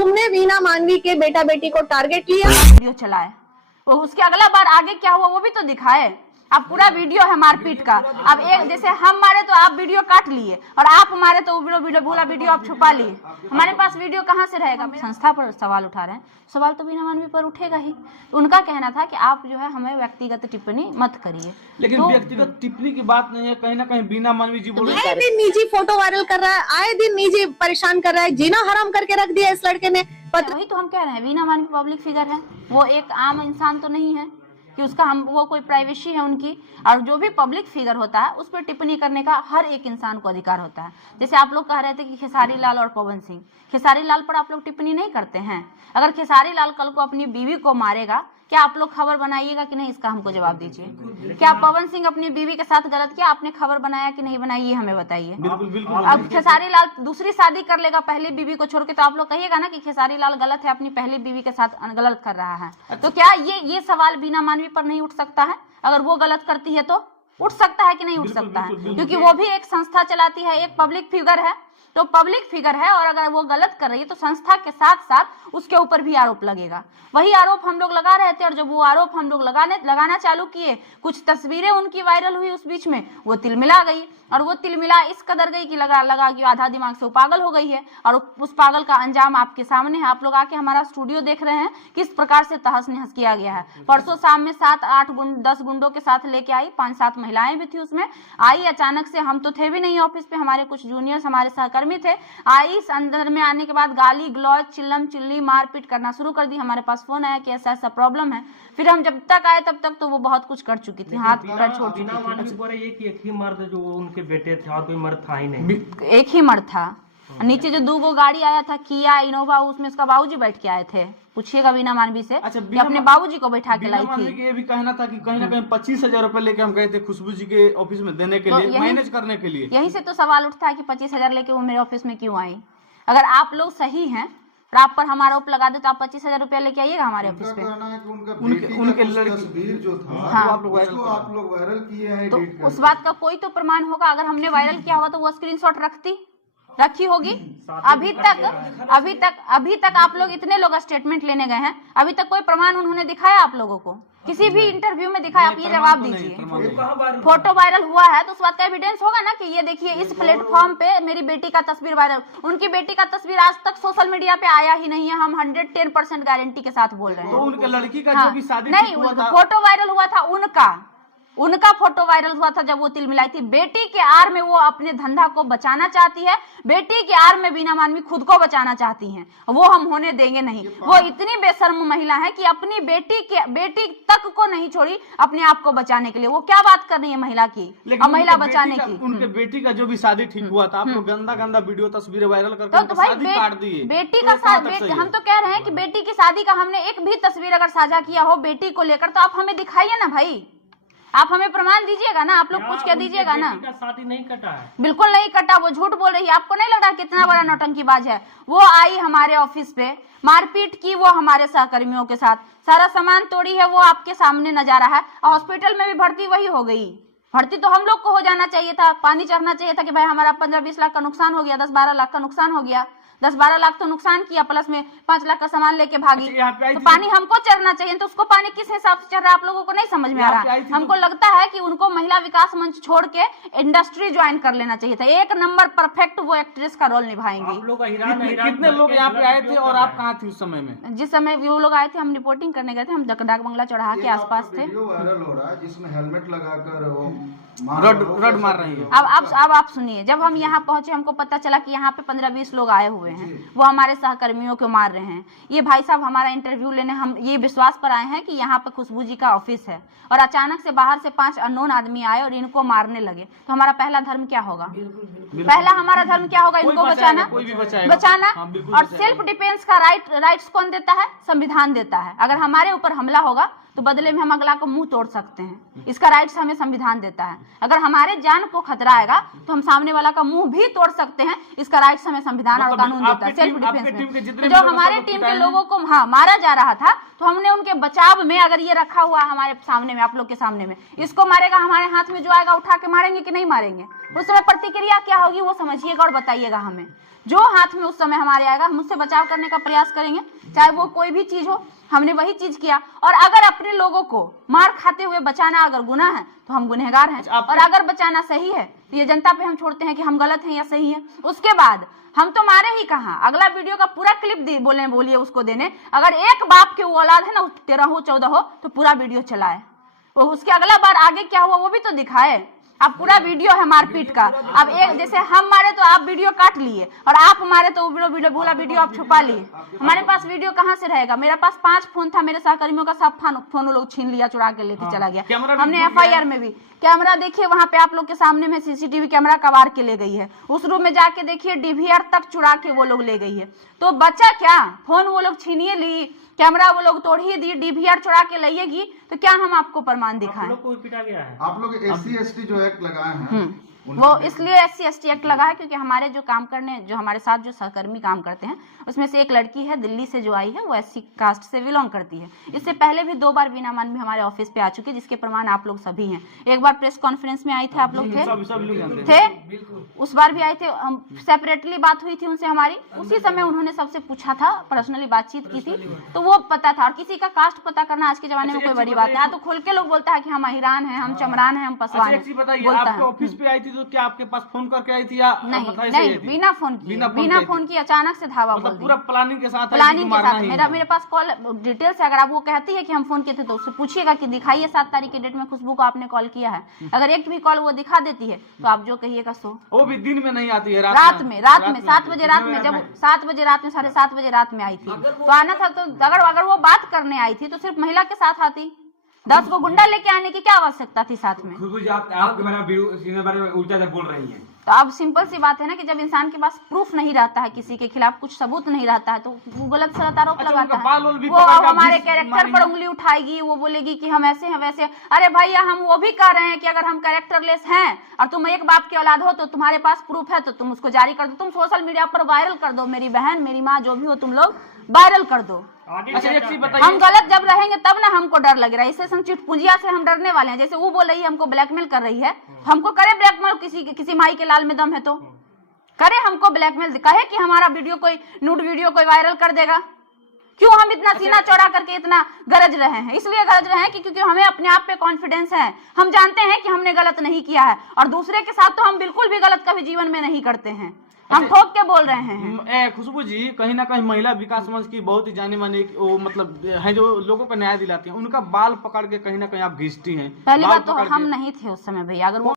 तुमने वीना मानवी के बेटा बेटी को टारगेट लिया, वीडियो चलाए, वो उसके अगला बार आगे क्या हुआ वो भी तो दिखाए। अब पूरा वीडियो है मारपीट का। अब एक जैसे हम मारे तो आप वीडियो काट लिए और आप मारे तो पूरा वीडियो आप छुपा लिए। हमारे पास वीडियो कहाँ से रहेगा? संस्था पर सवाल उठा रहे हैं, सवाल तो वीना मानवी पर उठेगा ही। उनका कहना था कि आप जो है हमें व्यक्तिगत टिप्पणी मत करिए। लेकिन व्यक्तिगत टिप्पणी की बात नहीं है, कहीं ना कहीं वीना मानवी जी बोल आए दिन निजी फोटो वायरल कर रहा है, आए दिन निजी परेशान कर रहा है, जीना हराम करके रख दिया इस लड़के ने। वही तो हम कह रहे हैं, वीना मानवी पब्लिक फिगर है, वो एक आम इंसान तो नहीं है कि उसका वो कोई प्राइवेसी है उनकी। और जो भी पब्लिक फिगर होता है उस पर टिप्पणी करने का हर एक इंसान को अधिकार होता है। जैसे आप लोग कह रहे थे कि खेसारी लाल और पवन सिंह, खेसारी लाल पर आप लोग टिप्पणी नहीं करते हैं। अगर खेसारी लाल कल को अपनी बीवी को मारेगा, क्या आप लोग खबर बनाइएगा कि नहीं? इसका हमको जवाब दीजिए। क्या पवन सिंह अपनी बीवी के साथ गलत किया, आपने खबर बनाया कि नहीं बनाई, ये हमें बताइए। अब खेसारी लाल दूसरी शादी कर लेगा पहली बीवी को छोड़ के, तो आप लोग कहिएगा ना कि खेसारी लाल गलत है, अपनी पहली बीवी के साथ गलत कर रहा है। तो क्या ये सवाल वीना मानवी पर नहीं उठ सकता है? अगर वो गलत करती है तो उठ सकता है कि नहीं उठ सकता है? क्योंकि वो भी एक संस्था चलाती है, एक पब्लिक फिगर है, तो पब्लिक फिगर है और अगर वो गलत कर रही है तो संस्था के साथ साथ उसके ऊपर भी आरोप लगेगा। वही आरोप हम लोग लगा रहे थे और जब वो आरोप हम लोग लगाना चालू किए, कुछ तस्वीरें उनकी वायरल हुई, उस बीच में वो तिलमिला गई और वो तिलमिला इस कदर गई कि लगा कि आधा दिमाग से वो पागल हो गई है और उस पागल का अंजाम आपके सामने है। आप लोग आके हमारा स्टूडियो देख रहे हैं किस प्रकार से तहस नहस किया गया है। परसों शाम में 7-8-10 गुंडों के साथ लेके आई, 5-7 महिलाएं भी थी उसमें। आई अचानक से, हम तो थे भी नहीं ऑफिस पे, हमारे कुछ जूनियर्स हमारे सहकर्मी थे। आई अंदर में आने के बाद गाली गलौज चिल्लम चिल्ली मारपीट करना शुरू कर दी। हमारे पास फोन आया कि ऐसा ऐसा प्रॉब्लम है। फिर हम जब तक आए तब तक तो वो बहुत कुछ कर चुकी थी, हाथ पैर छोड़ चुकी थी। एक ही मर्द जो उनके बेटे थे और कोई मर्द था ही नहीं, एक ही मर्द था। नीचे जो 2 गाड़ी आया था, किया इनोवा, उसमें उसका बाबूजी बैठ के आए थे। पूछिएगा वीना मानवी से कि अपने बाबूजी को बैठा के लाई थी। ये भी कहना था कि कहीं ना कहीं 25,000 रुपए लेके हम गए थे खुशबू जी के ऑफिस में देने के लिए, मैनेज करने के लिए। यही से तो सवाल उठता है कि 25,000 लेके वो मेरे ऑफिस में क्यों आई? अगर आप लोग सही हैं और आप पर हमारा आरोप लगा दे तो आप 25,000 रुपया लेके आइएगा हमारे ऑफिस पे। उनके तस्वीर जो था हाँ, आप लोग वायरल किए हैं, तो उस बात का कोई तो प्रमाण होगा। अगर हमने वायरल किया होगा तो वो स्क्रीनशॉट रखी होगी। अभी तक आप लोग इतने लोग स्टेटमेंट लेने गए हैं, अभी तक कोई प्रमाण उन्होंने दिखाया आप लोगों को? किसी भी इंटरव्यू में दिखाया? आप ये जवाब दीजिए। फोटो वायरल हुआ है तो उस बात का एविडेंस होगा ना कि ये देखिए इस प्लेटफॉर्म पे मेरी बेटी का तस्वीर वायरल। उनकी बेटी का तस्वीर आज तक सोशल मीडिया पे आया ही नहीं है, हम 110% गारंटी के साथ बोल रहे हैं। तो उनके लड़की का जो भी शादी नहीं, फोटो वायरल हुआ था उनका फोटो वायरल हुआ था जब वो तिलमिलाई थी। बेटी के आड़ में वो अपने धंधा को बचाना चाहती है, बेटी के आड़ में वीना मानवी खुद को बचाना चाहती हैं, वो हम होने देंगे नहीं। वो इतनी बेशर्म महिला है कि अपनी बेटी तक को नहीं छोड़ी अपने आप को बचाने के लिए। वो क्या बात कर रही है महिला की और महिला बचाने की? उनके बेटी का जो भी शादी ठीक हुआ था, आप लोग गंदा वीडियो तस्वीरें वायरल करके तो भाई बेटी का हम तो कह रहे हैं कि बेटी की शादी का हमने एक भी तस्वीर अगर साझा किया हो बेटी को लेकर तो आप हमें दिखाइए ना भाई, आप हमें प्रमाण दीजिएगा ना, आप लोग कुछ कह दीजिएगा ना। शादी नहीं कटा है, बिल्कुल नहीं कटा, वो झूठ बोल रही है। आपको नहीं लग रहा कितना बड़ा नौटंकीबाज है? वो आई हमारे ऑफिस पे, मारपीट की वो हमारे सहकर्मियों के साथ, सारा सामान तोड़ी है, वो आपके सामने नजारा है। हॉस्पिटल में भी भर्ती वही हो गई। भर्ती तो हम लोग को हो जाना चाहिए था, पानी चढ़ना चाहिए था कि भाई हमारा 15-20 लाख का नुकसान हो गया, 10-12 लाख का नुकसान हो गया। 10-12 लाख तो नुकसान किया, प्लस में 5 लाख का सामान लेके भागी। तो पानी हमको चढ़ना चाहिए, तो उसको पानी किस हिसाब से चढ़ रहा है आप लोगों को नहीं समझ में आ रहा। हमको लगता है कि उनको महिला विकास मंच छोड़ के इंडस्ट्री ज्वाइन कर लेना चाहिए था। एक नंबर परफेक्ट वो एक्ट्रेस का रोल निभाएंगी। कितने लोग यहाँ पे आए थे और आप कहाँ थी उस समय में? जिस समय वो लोग आए थे हम रिपोर्टिंग करने गए थे, हम डाक बंगला चौराहा के आसपास थे। वायरल हो रहा है जिसमें हेलमेट लगाकर रड मार रही है। अब आप सुनिए, जब हम यहाँ पहुंचे हमको पता चला कि यहाँ पे 15-20 लोग आए हुए हैं, वो हमारे सहकर्मियों को मार रहे हैं। ये भाई साहब हमारा इंटरव्यू लेने हम ये विश्वास पर आए हैं कि यहाँ पे खुशबू जी का ऑफिस है और अचानक से बाहर से 5 अननोन आदमी आए और इनको मारने लगे, तो हमारा पहला धर्म क्या होगा? पहला हमारा धर्म क्या होगा? इनको बचाना। और सेल्फ डिफेंस का राइट्स कौन देता है? संविधान देता है। अगर हमारे ऊपर हमला होगा तो बदले में हम अगला को मुंह तोड़ सकते हैं, इसका राइट्स हमें संविधान देता है। अगर हमारे जान को खतरा आएगा तो हम सामने वाला का मुंह भी तोड़ सकते हैं, इसका राइट्स हमें संविधान और कानून देता है। सेल्फ डिफेंस में जो हमारे टीम के लोगों को मारा जा रहा था तो हमने उनके बचाव में अगर ये रखा हुआ हमारे सामने में, आप लोग के सामने में, इसको मारेगा, हमारे हाथ में जो आएगा उठा के मारेंगे कि नहीं मारेंगे? उस समय प्रतिक्रिया क्या होगी वो समझिएगा और बताइएगा हमें। जो हाथ में उस समय हमारे आएगा हम उससे बचाव करने का प्रयास करेंगे, चाहे वो कोई भी चीज हो। हमने वही चीज किया, और अगर अपने लोगों को मार खाते हुए बचाना अगर गुनाह है तो हम गुनहगार हैं, और अगर बचाना सही है तो ये जनता पे हम छोड़ते हैं कि हम गलत हैं या सही है। उसके बाद हम तो मारे ही कहाँ, अगला वीडियो का पूरा क्लिप बोलिए उसको देने। अगर एक बाप के वो औलाद है ना 13 हो 14 हो तो पूरा वीडियो चलाए, वो उसके अगला बार आगे क्या हुआ वो भी तो दिखाए। अब पूरा वीडियो है मारपीट का। अब एक जैसे हम मारे तो आप वीडियो काट लिए, और आप मारे तो पूरा वीडियो आप छुपा लिए। हमारे पास वीडियो कहाँ से रहेगा? मेरे पास 5 फोन था, मेरे सहकर्मियों का सब फोन लोग छीन लिया, चुरा के लेके चला गया। हमने FIR में भी कैमरा देखिए, वहां पे आप लोग के सामने में CCTV कैमरा कबार के ले गई है। उस रूम में जाके देखिए DVR तक चुरा के वो लोग ले गई है। तो बच्चा क्या, फोन वो लोग छीनिए ली, कैमरा वो लोग तोड़िए दी, DVR चुरा के लाइएगी, तो क्या हम आपको प्रमाण दिखाएं? आप लोग को पिटा गया है। आप लोग SC/ST जो एक्ट लगाए हैं वो इसलिए SC/ST एक्ट लगा है क्योंकि हमारे जो हमारे साथ जो सहकर्मी काम करते हैं उसमें से एक लड़की है दिल्ली से जो आई है, वो SC कास्ट से बिलोंग करती है। इससे पहले भी 2 बार बिना मान में हमारे ऑफिस पे आ चुकी है, जिसके प्रमाण आप लोग सभी हैं। एक बार प्रेस कॉन्फ्रेंस में आई थे, आप लोग थे, उस बार भी आए थे, सेपरेटली बात हुई थी उनसे हमारी। उसी समय उन्होंने सबसे पूछा था, पर्सनली बातचीत की थी, तो वो पता था। और किसी का कास्ट पता करना आज के जमाने में कोई बड़ी बात है। तो खुल के लोग बोलता है कि हम अहिरान हैं, हम चमरान हैं, हम पसवान हैं, बोलता है। ऑफिस पे आई थी तो क्या आपके पास फोन करके आई थी या नहीं, बिना फोन की अचानक से धावा बोल पूरा प्लानिंग के साथ मेरे पास कॉल डिटेल से, अगर आप वो कहती है कि हम फोन किए थे तो उससे पूछिएगा कि दिखाइए 7 तारीख की डेट में खुशबू को आपने कॉल किया है। अगर एक भी कॉल वो दिखा देती है तो आप जो कहिएगा सो। वो भी दिन में नहीं आती है, रात में 7 बजे रात में, जब 7 बजे रात में 7:30 बजे रात में आई थी तो आना था। तो अगर वो बात करने आई थी तो सिर्फ महिला के साथ आती, 10 को गुंडा लेके आने की क्या आवश्यकता थी साथ में? आपके बारे में उल्टा बोल रही है। तो अब सिंपल सी बात है ना कि जब इंसान के पास प्रूफ नहीं रहता है, किसी के खिलाफ कुछ सबूत नहीं रहता है, तो वो गलत सलत आरोप लगाता है। वो हमारे कैरेक्टर पर उंगली उठाएगी, वो बोलेगी कि हम ऐसे हैं वैसे। अरे भैया, हम वो भी कह रहे हैं कि अगर हम कैरेक्टरलेस हैं और तुम एक बाप के औलाद हो तो तुम्हारे पास प्रूफ है तो तुम उसको जारी कर दो, तुम सोशल मीडिया पर वायरल कर दो। मेरी बहन, मेरी माँ, जो भी हो तुम लोग वायरल कर दो। हम गलत जब रहेंगे तब ना हमको डर लग रहा है। इससे चिटपुंजिया से हम डरने वाले हैं। जैसे वो बोल रही है हमको ब्लैकमेल कर रही है, हमको करे ब्लैकमेल। किसी माई के लाल में दम है तो करे हमको ब्लैकमेल, कहे कि हमारा वीडियो कोई न्यूड वीडियो कोई वायरल कर देगा। क्यों हम इतना सीना चौड़ा करके इतना गरज रहे हैं? इसलिए गरज रहे हैं कि क्योंकि हमें अपने आप पे कॉन्फिडेंस है। हम जानते हैं कि हमने गलत नहीं किया है, और दूसरे के साथ तो हम बिल्कुल भी गलत कभी जीवन में नहीं करते हैं। हम ठोक के बोल रहे हैं। खुशबू जी, कहीं ना कहीं महिला विकास मंच की बहुत ही जानी मानी वो मतलब है, जो लोगों को न्याय दिलाती है, उनका बाल पकड़ के कहीं ना कहीं आप घिसती हैं। पहली बात तो हम नहीं थे उस समय भैया। अगर वो